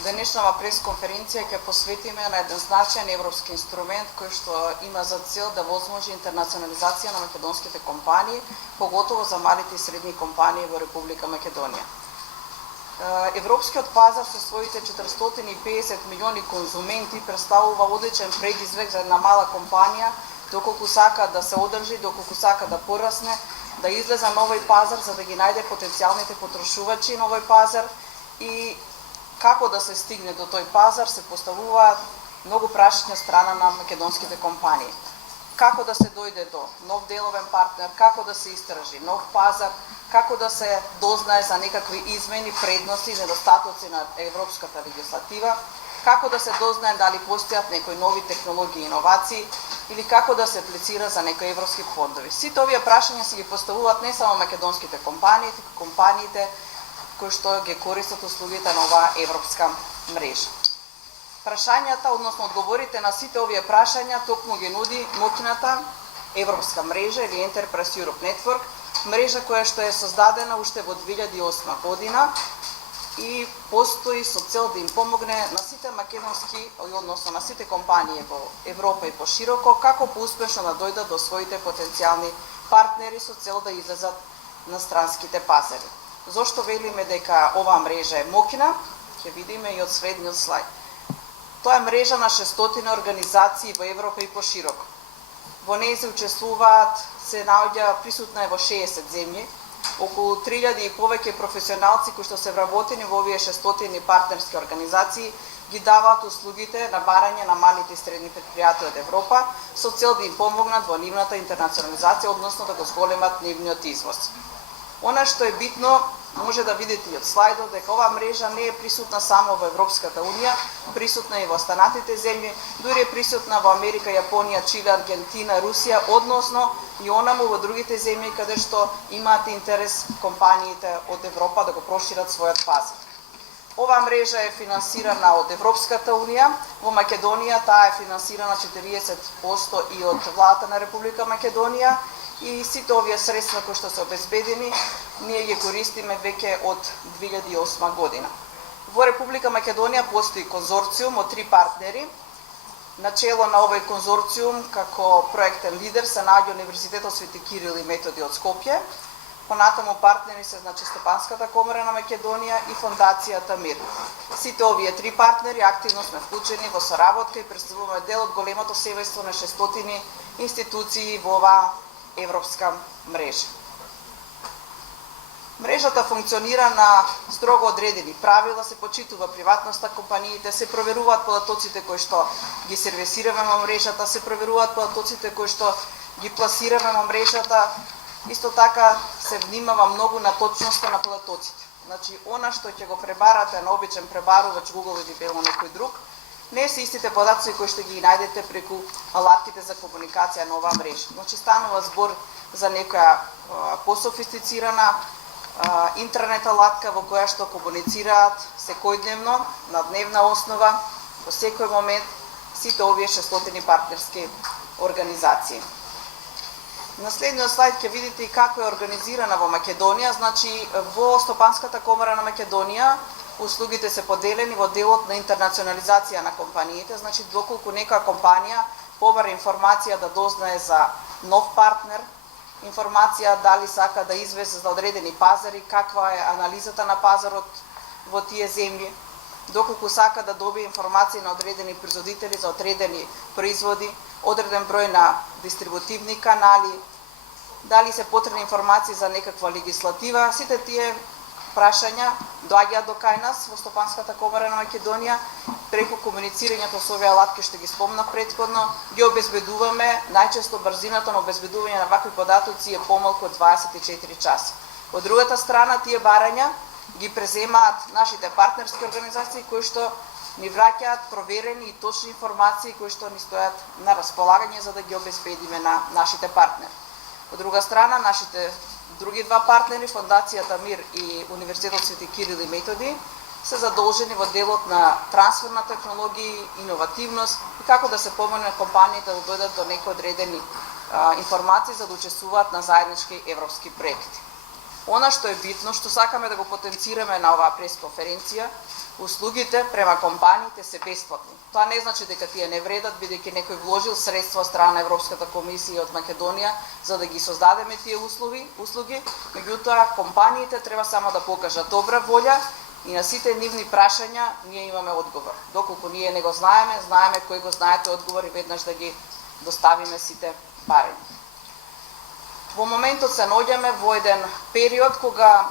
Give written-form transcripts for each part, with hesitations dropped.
Денешната пресконференција ќе посветиме на еден значаен европски инструмент кој што има за цел да возможи интернационализација на македонските компании, поготово за малите и средни компании во Република Македонија. Европскиот пазар со своите 450 милиони конзументи представува одличен предизвик за една мала компанија, доколку сака да се одржи, доколку сака да порасне, да излезе на овој пазар за да ги најде потенцијалните потрошувачи на овој пазар и како да се стигне до тој пазар се поставуваат многу прашања страна на македонските компании. Како да се дојде до нов деловен партнер, како да се истражи нов пазар, како да се дознае за некакви измени, предности, недостатоци на европската легислатива, како да се дознае дали постојат некои нови технологии и иновации или како да се аплицира за некои европски фондови. Сите овие прашања се ги поставуваат не само македонските компании, туку компаниите кои што ги користат услугите на оваа европска мрежа. Прашањата, односно одговорите на сите овие прашања токму ги нуди моќната европска мрежа или Enterprise Europe Network, мрежа која што е создадена уште во 2008 година и постои со цел да им помогне на сите македонски, односно на сите компании во Европа и пошироко, како поуспешно да дојдат до своите потенцијални партнери со цел да излезат на странските пазари. Зошто велиме дека оваа мрежа е моќна? Ќе видиме и од следниот слајд. Тоа е мрежа на 600 организации во Европа и пошироко. Во неја се учествуваат, се наоѓа, присутна е во 60 земји, околу 3000 и повеќе професионалци кои што се вработени во овие 600 партнерски организации ги даваат услугите на барање на малите и средни предпријатија од Европа со цел да им помогнат во нивната интернационализација, односно да го зголемат нивниот извоз. Она што е битно, може да видите и од слайдот, дека оваа мрежа не е присутна само во Европската Унија, присутна и во останатите земји, дури е присутна во Америка, Јапонија, Чиле, Аргентина, Русија, односно и онаму во другите земји каде што имаат интерес компаниите од Европа да го прошират својот пазар. Оваа мрежа е финансирана од Европската Унија, во Македонија таа е финансирана 40% и од владата на Република Македонија, и сите овие средства кои што се обезбедени, ние ги користиме веќе од 2008 година. Во Република Македонија постои конзорциум од 3 партнери. Начело на овој конзорциум како проектен лидер се наоѓа Универзитетот Свети Кирил и Методи од Скопје. Понатаму партнери се Стопанската комора на Македонија и Фондацијата Мир. Сите овие 3 партнери активно сме вклучени во соработка и представуваме дел од големото семејство на 600 институции во оваа европска мрежа. Мрежата функционира на строго одредени правила, се почитува приватноста компаниите, се проверуваат податоците кои што ги сервисираме во мрежата, се проверуваат податоците кои што ги пласираме во мрежата. Исто така се внимава многу на точноста на податоците. Значи, она што ќе го пребарате на обичен пребарувач Google или било некој друг, не се истите податоци кои што ги најдете преку алатките за комуникација на оваа мрежа. Значи, станува збор за некоја пософистицирана интернет алатка во која што комуницираат секојдневно, на дневна основа, во секој момент, сите овие 600 партнерски организации. На следниот слайд ќе видите и како е организирана во Македонија. Значи, во Стопанската комора на Македонија услугите се поделени во делот на интернационализација на компаниите. Значи, доколку некоја компанија побара информација да дознае за нов партнер, информација дали сака да извезе за одредени пазари, каква е анализата на пазарот во тие земји, доколку сака да добие информација на одредени производители за одредени производи, одреден број на дистрибутивни канали, дали се потребни информации за некаква легислатива, сите тие прашања доаѓаат до кај нас во Стопанската комора на Македонија преку комуницирањето со овие алатки што ги спомнав претходно, ги обезбедуваме. Најчесто брзината на обезбедување на вакви податоци е помалку од 24 часа. Од другата страна, тие барања ги преземаат нашите партнерски организации кои што ни враќаат проверени и точни информации кои што ни стојат на располагање за да ги обезбедиме на нашите партнери. Од друга страна, нашите други два партнери, Фондацијата Мир и Универзитетот Свети Кирил и Методи, се задолжени во делот на трансфер на технологии, иновативност и како да се помогне компаниите да дојдат до некои одредени информации за да учествуваат на заеднички европски проекти. Она што е битно, што сакаме да го потенцираме на оваа пресконференција, услугите према компаниите се бесплатни. Тоа не значи дека тие не вредат, бидејќи некој вложил средства од страна на Европската комисија од Македонија за да ги создадеме тие услуги, меѓутоа компаниите треба само да покажат добра волја и на сите нивни прашања ние имаме одговор. Доколку ние не го знаеме кој го знае тој одговор и веднаш да ги доставиме сите барања. Во моментот се наоѓаме во еден период кога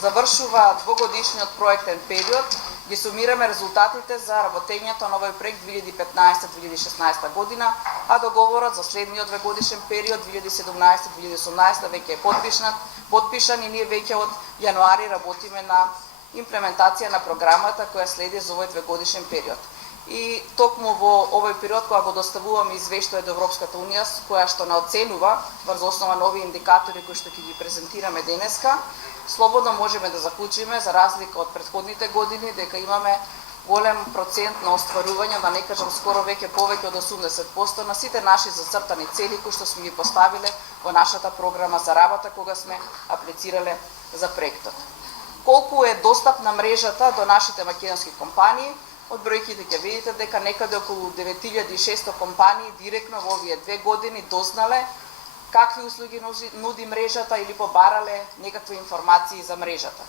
завршува двогодишниот проектен период, ги сумираме резултатите за работењето на овој проект 2015-2016 година, а договорот за следниот двогодишен период 2017-2018 веќе е подпишан и ние веќе од јануари работиме на имплементација на програмата која следи за овој двогодишен период. И токму во овој период кога го доставуваме извештај до Европската унија, која што не оценува врз основа на овие индикатори кои што ќе ги презентираме денеска, слободно можеме да заклучиме, за разлика од претходните години, дека имаме голем процент на остварување, да не кажам скоро веќе повеќе од 80% на сите наши зацртани цели кои што сме ги поставиле во нашата програма за работа кога сме аплицирале за проектот. Колку е достапна мрежата до нашите македонски компании? Од бројките ќе видите дека некаде околу 9600 компании директно во овие 2 години дознале какви услуги нуди мрежата или побарале некакви информации за мрежата.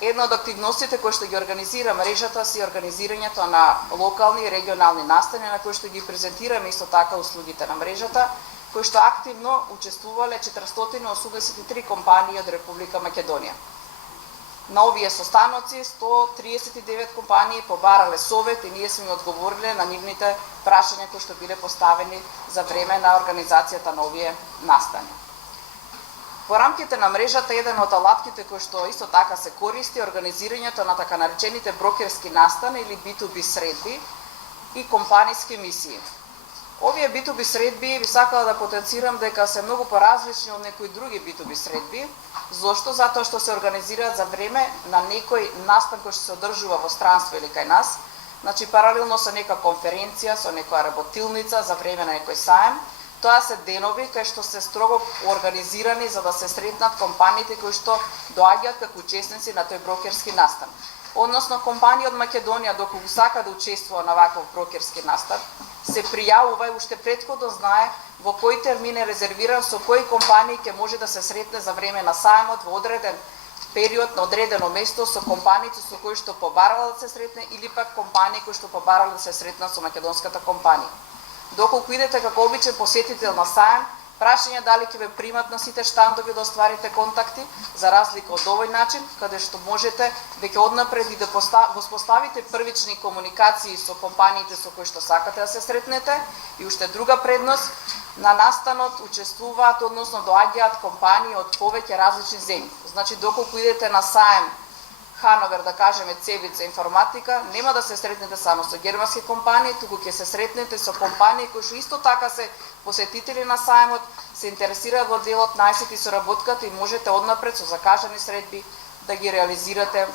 Една од активностите кои што ги организира мрежата си организирањето на локални и регионални настани на кои што ги презентираме исто така услугите на мрежата, кои што активно учествувале 483 компании од Република Македонија. На овие состаноци 139 компании побарале совет и ние сме одговориле на нивните прашања кои што биле поставени за време на организацијата на овие настани. Во рамките на мрежата еден од алатките кои што исто така се користи организирањето на така наречените брокерски настани или B2B средби и компаниски мисии. Овие B2B средби би сакала да потенцирам дека се многу поразлични од некои други B2B средби. Зошто? Затоа што се организираат за време на некој настан кој што се одржува во странство или кај нас, значи паралелно со нека конференција, со некоја работилница за време на некој саем. Тоа се денови кај што се строго организирани за да се сретнат компаниите кои што доаѓаат како учесници на тој брокерски настан. Односно, компанија од Македонија, доколку сака да учествува на ваков брокерски настан, се пријавува и уште претходно знае во кој термин е резервиран со кои компании ќе може да се сретне за време на саемот во одреден период на одредено место со компаниите со кои што побарала да се сретне или пак компании кои што побарала да се сретнат со македонската компанија. Доколку идете како обичен посетител на саем, прашање дали ќе ве примат на сите штандови да остварите контакти, за разлика од овој начин, каде што можете веќе однапред и да воспоставите првични комуникации со компаниите со кои што сакате да се сретнете. И уште друга предност, на настанот учествуваат, односно доаѓаат компании од повеќе различни земји. Значи, доколку идете на саем Хановер, да кажеме Цевица информатика, нема да се сретнете само со германски компании, туку ќе се сретнете со компании кои што исто така се посетители на саемот, се интересираат во делот на ICT соработката и можете однапред со закажани средби да ги реализирате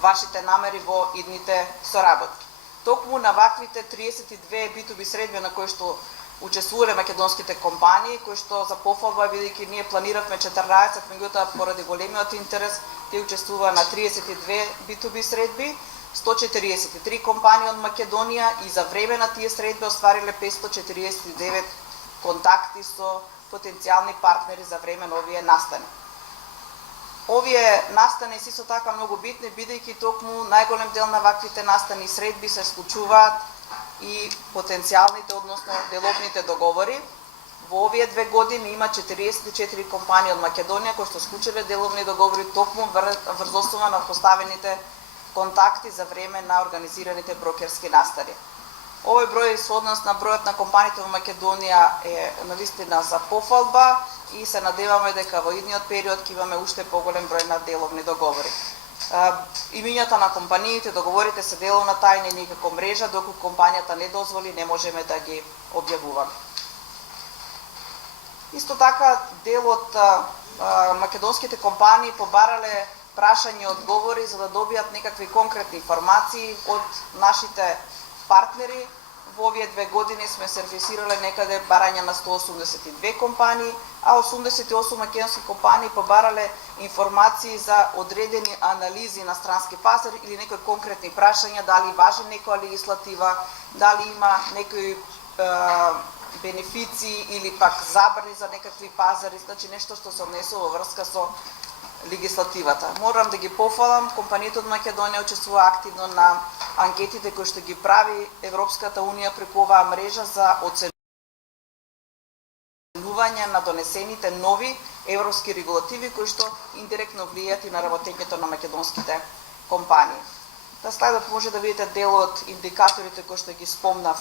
вашите намери во идните соработки. Токму на ваквите 32 B2B средби на кои што учествувале македонските компании, кои што за пофалба, бидејќи ние планиравме 14, меѓутоа поради големиот интерес, тие учествуваа на 32 B2B средби, 143 компании од Македонија и за време на тие средби оствариле 549 контакти со потенцијални партнери за време на овие настани. Овие настани се исто така многу битни, бидејќи токму најголем дел на ваквите настани и средби се случуваат и потенцијалните, односно деловните договори. Во овие 2 години има 44 компании од Македонија кои што склучиле деловни договори токму врз основа на поставените контакти за време на организираните брокерски настани. Овој број со однос на бројот на компаниите во Македонија е навистина за пофалба и се надеваме дека во идниот период ќе имаме уште поголем број на деловни договори. Имињата на компаниите, договорите се деловна тајна и ние како мрежа, доколку компанијата не дозволи, не можеме да ги објавуваме. Исто така, дел од македонските компании побарале прашања и одговори за да добијат некакви конкретни информации од нашите партнери Во овие 2 години сме сервисирале некаде барања на 182 компании, а 88 македонски компании побарале информации за одредени анализи на странски пазар или некои конкретни прашања, дали важи некоја легислатива, дали има некои бенефиции или пак забрани за некакви пазари, значи нешто што се однесува во врска со легислативата. Морам да ги пофалам, компаниите од Македонија учествува активно на анкетите кои што ги прави Европската унија преку оваа мрежа за оценување на донесените нови европски регулативи кои што индиректно влијаат и на работењето на македонските компании. На слайдот може да видите дел од индикаторите кои што ги спомнав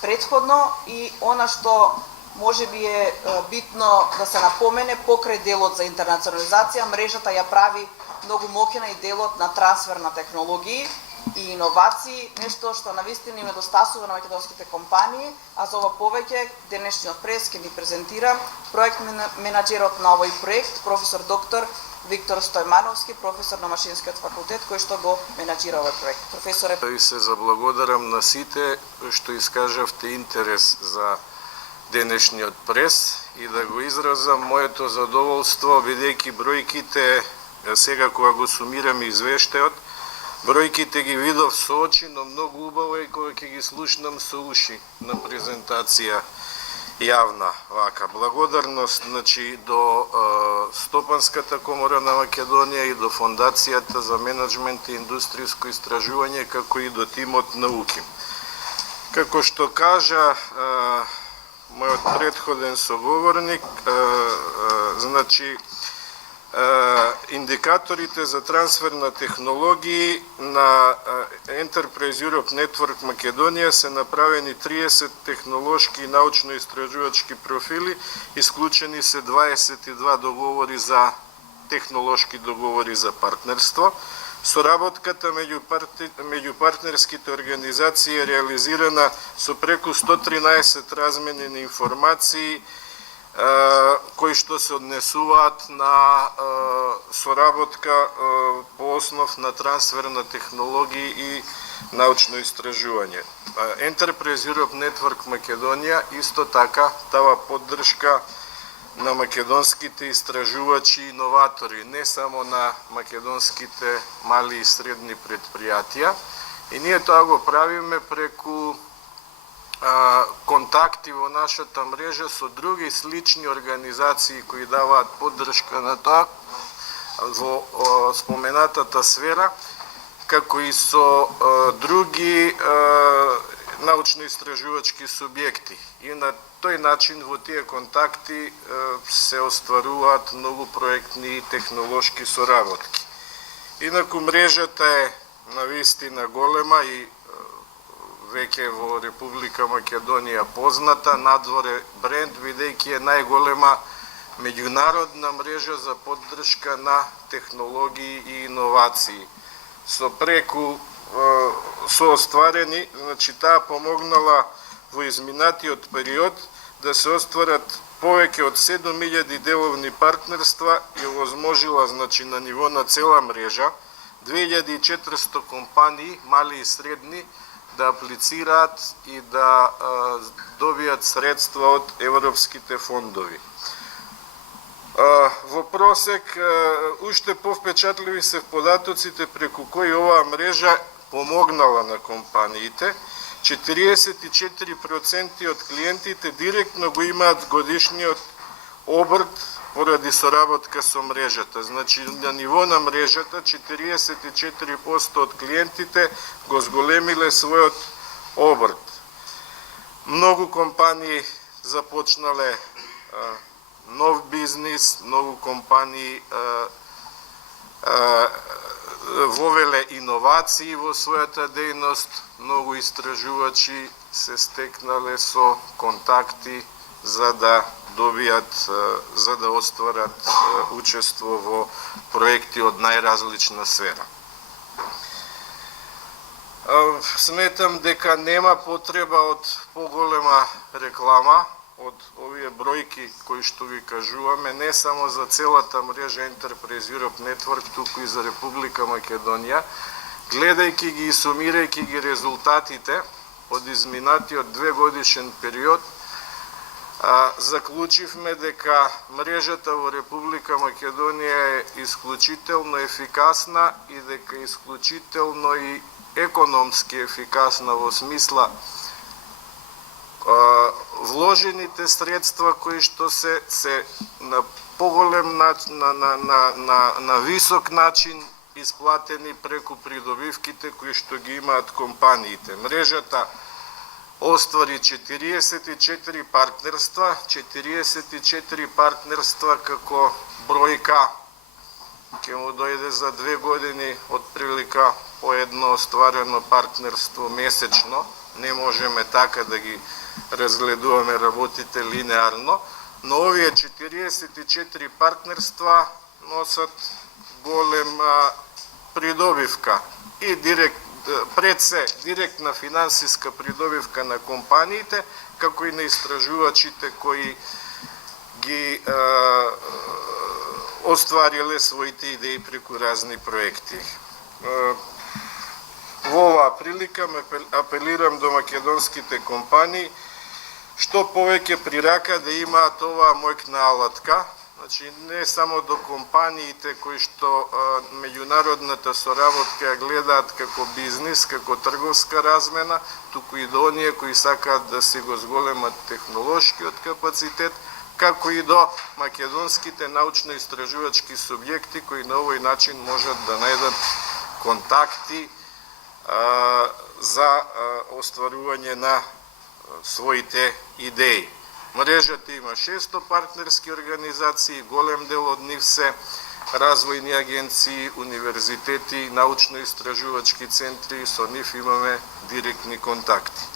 претходно и она што може би е битно да се напомене покрај делот за интернационализација, мрежата ја прави многу моќна и делот на трансфер на технологии и иновации, нешто што навистина им недостасува на македонските компании, а за ова повеќе денешниот прес ќе ни презентира проект менаџерот на овој проект, професор доктор Виктор Стојмановски, професор на Машинскиот факултет, кој што го менаџира овој проект. Професоре, и се заблагодарам на сите што искажавте интерес за денешниот прес и да го изразам моето задоволство, бидејќи бројките, сега кога го сумирам извештајот, бројките ги видов со очи, но многу убаво е кога ќе ги слушнам со уши на презентација јавна. Вака, благодарност значи до Стопанската комора на Македонија и до Фондацијата за менеджмент и индустријско истражување, како и до тимот науки. Како што кажа мојот претходен соговорник, значи индикаторите за трансфер на технологии на Enterprise Europe Network Македонија се направени 30 технолошки и научно-истражувачки профили, исклучени се 22 договори за технолошки договори за партнерство. Соработката меѓу партнерските организации е реализирана со преку 113 разменени информации кои што се однесуваат на соработка по основ на трансфер на технологии и научно истражување. Enterprise Europe Network Македонија исто така дава поддршка на македонските истражувачи и иноватори, не само на македонските мали и средни предпријатија. И ние тоа го правиме преку контакти во нашата мрежа со други слични организации кои даваат поддршка на тоа во споменатата сфера, како и со други научно-истражувачки субјекти. И на тој начин во тие контакти се остваруваат многу проектни и технолошки соработки. Инаку мрежата е навистина голема и веќе во Република Македонија позната, надворе бренд, бидејќи е најголема меѓународна мрежа за поддршка на технологии и иновации. Со остварени, значи таа помогнала во изминатиот период да се остварат повеќе од 7000 деловни партнерства и овозможила, значи на ниво на цела мрежа, 2400 компании, мали и средни, да аплицираат и да добијат средства од европските фондови. Во просек, уште повпечатливи се податоците преку кои оваа мрежа помогнала на компаниите. 44% од клиентите директно го имаат годишниот обрт поради соработка со мрежата. Значи, на ниво на мрежата, 44% од клиентите го зголемиле својот обрт. Многу компании започнале нов бизнис, многу компании вовеле иновации во својата дејност, многу истражувачи се стекнале со контакти за да добијат, за да остварат учество во проекти од најразлична сфера. Сметам дека нема потреба од поголема реклама од овие бројки кои што ви кажуваме, не само за целата мрежа Enterprise Europe Network, туку и за Република Македонија. Гледајќи ги и сумирајќи ги резултатите, од изминатиот 2-годишен период, заклучивме дека мрежата во Република Македонија е исклучително ефикасна и дека исклучително и економски ефикасна во смисла вложените средства кои што се на поголем начин, на висок начин исплатени преку придобивките кои што ги имаат компаниите. Мрежата оствари 44 партнерства, 44 партнерства како бројка ќе му дојде за 2 години отприлика по едно остварено партнерство месечно. Не можеме така да ги разгледуваме работите линеарно, но овие 44 партнерства носат голема придобивка и пред се директна финансиска придобивка на компаниите, како и на истражувачите кои ги оствариле своите идеи преку разни проекти. Во оваа прилика апелирам до македонските компании што повеќе прирака да имаат оваа моќна алатка, значи не само до компаниите кои што меѓународната соработка ја гледаат како бизнис, како трговска размена, туку и до оние кои сакаат да си го зголемат технолошкиот капацитет, како и до македонските научно-истражувачки субјекти кои на овој начин можат да најдат контакти за остварување на своите идеи. Мрежата има 600 партнерски организации, голем дел од нив се развојни агенции, универзитети, научно-истражувачки центри, со нив имаме директни контакти.